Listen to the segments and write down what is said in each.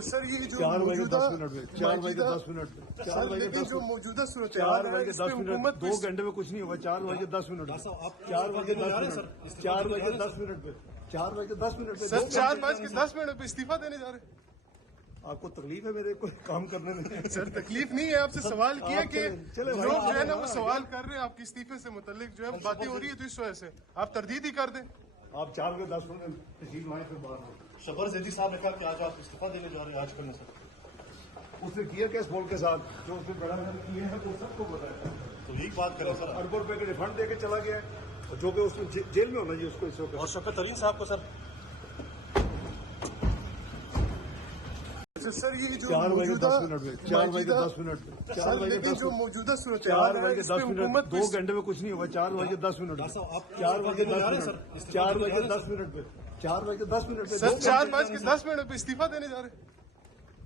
سر یہ جو 4 بجے موجودہ 10 منٹ میں 4 بجے 10 منٹ میں 4 بجے لیکن 10 جو موجودہ صورت 4 بجے 10 منٹ 2 گھنٹے میں کچھ نہیں ہوا 4 بجے 10 منٹ 4 بجے 10 منٹ 4 بجے 10 منٹ میں 4 بجے 10 منٹ میں سر 4:10 پہ استعفیٰ دینے جا رہے ہیں. آپ کو تکلیف ہے میرے کوئی کام کرنے میں؟ سر تکلیف نہیں ہے، آپ سے سوال کیا کہ لوگ جو ہے نا وہ سوال کر رہے ہیں آپ کے استعفے سے متعلق، جو ہے باتیں ہو رہی ہے تو اس وجہ سے آپ تردید ہی کر دیں. آپ 4 بجے 10 منٹ میں تشریف لائیں پھر باہر ہو. شبر زیدی صاحب نے کہا کہ آج آپ استعفیٰ دینے جا رہے ہیں، آج کرنے سے اس نے کیا کیس بول کے ساتھ جو اس نے بڑا کیے ہیں تو سب کو بتایا. تو یہی بات کریں سر. اربوں روپے کا ریفنڈ دے کے چلا گیا ہے جو کہ اس میں جیل میں ہونا چاہیے اس کو اس وقت. اور شوکت ترین صاحب کو سر سر یہ جو 4 بجے موجودہ 10 منٹ میں 4 بجے 10 منٹ میں 4 بجے لیکن 10 جو موجودہ صورت 4 بجے 10 منٹ 2 گھنٹے میں کچھ نہیں ہوا 4 بجے 10 منٹ 4 بجے 10 منٹ 4 بجے 10 منٹ میں 4 بجے 10 منٹ میں سر 4:10 پہ استعفیٰ دینے جا رہے ہیں.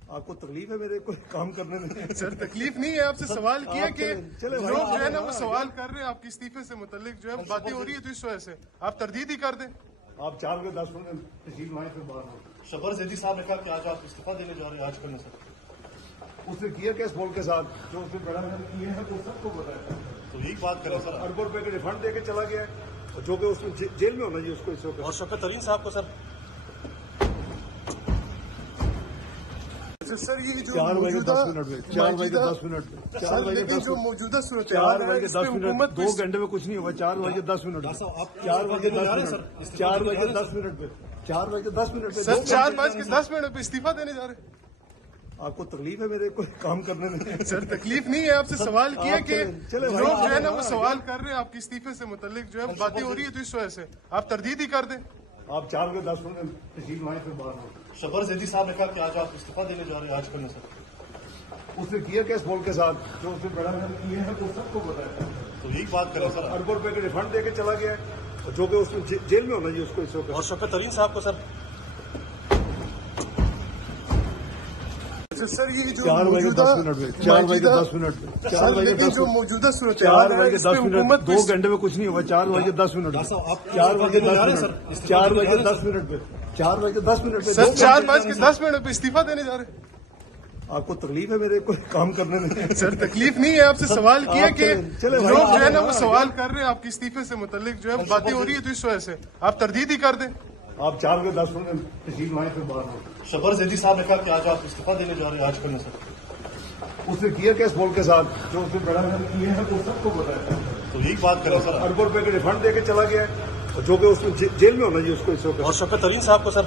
آپ کو تکلیف ہے میرے کوئی کام کرنے میں؟ سر تکلیف نہیں ہے، آپ سے سوال کیا کہ لوگ جو ہے نا وہ سوال کر رہے ہیں آپ کے استعفے سے متعلق، جو ہے باتیں ہو رہی ہے تو اس وجہ سے آپ تردید ہی کر دیں. آپ 4 بجے 10 منٹ میں تشریف لائیں پھر باہر ہو. شبر زیدی صاحب نے کہا کہ آج آپ استعفیٰ دینے جا رہے ہیں، آج کرنے سے اس نے کیا کیس بول کے ساتھ جو اس نے بڑا کیے ہیں تو سب کو بتایا. تو یہی بات کریں سر. اربوں روپے کا ریفنڈ دے کے چلا گیا ہے جو کہ اس میں جیل میں ہونا چاہیے اس کو اس وقت. اور شوکت ترین صاحب کو سر سر یہ جو 4 بجے موجودہ 10 منٹ میں 4 بجے 10 منٹ میں 4 بجے لیکن 10 جو موجودہ صورت 4 بجے 10 منٹ 2 گھنٹے میں کچھ نہیں ہوا 4 بجے 10 منٹ 4 بجے 10 منٹ 4 بجے 10 منٹ میں 4 بجے 10 منٹ میں سر 4:10 پہ استعفیٰ دینے جا رہے ہیں. آپ کو تکلیف ہے میرے کوئی کام کرنے میں؟ سر تکلیف نہیں ہے، آپ سے سوال کیا کہ لوگ جو ہے نا وہ سوال کر رہے ہیں آپ کے استعفے سے متعلق، جو ہے باتیں ہو رہی ہے تو اس وجہ سے آپ تردید ہی کر دیں. آپ 4 بجے 10 منٹ میں تشریف لائیں پھر باہر ہو. شبر زیدی صاحب نے کہا کہ آج آپ استعفیٰ دینے جا رہے ہیں، آج کرنے سے اس نے کیا کیس بول کے ساتھ جو اس نے بڑا کیے ہیں تو سب کو بتایا. تو یہی بات کریں سر. اربوں روپے کا ریفنڈ دے کے چلا گیا ہے جو کہ اس میں جیل میں ہونا چاہیے اس کو اس وقت. اور شوکت ترین صاحب کو سر سر یہ جو 4 بجے موجودہ 10 منٹ میں 4 بجے 10 منٹ میں 4 بجے لیکن 10 جو موجودہ صورت 4 بجے 10 منٹ 2 گھنٹے میں کچھ نہیں ہوا 4 بجے 10 منٹ 4 بجے 10 منٹ 4 بجے 10 منٹ میں 4 بجے 10 منٹ میں سر 4:10 پہ استعفیٰ دینے جا رہے ہیں. آپ کو تکلیف ہے میرے کوئی کام کرنے میں؟ سر تکلیف نہیں ہے، آپ سے سوال کیا کہ لوگ جو ہے نا وہ سوال کر رہے ہیں آپ کے استعفے سے متعلق، جو ہے باتیں ہو رہی ہے تو اس وجہ سے آپ تردید ہی کر دیں. آپ 4 بجے 10 منٹ میں تشریف لائیں پھر باہر ہو. شبر زیدی صاحب نے کہا کہ آج آپ استعفیٰ دینے جا رہے ہیں، آج کرنے سے اس نے کیا کیس بول کے ساتھ جو اس نے بڑا کیے ہیں تو سب کو بتایا. تو یہی بات کریں سر. اربوں روپے کا ریفنڈ دے کے چلا گیا ہے جو کہ اس میں جیل میں ہونا چاہیے اس کو اس وقت. اور شوکت ترین صاحب کو سر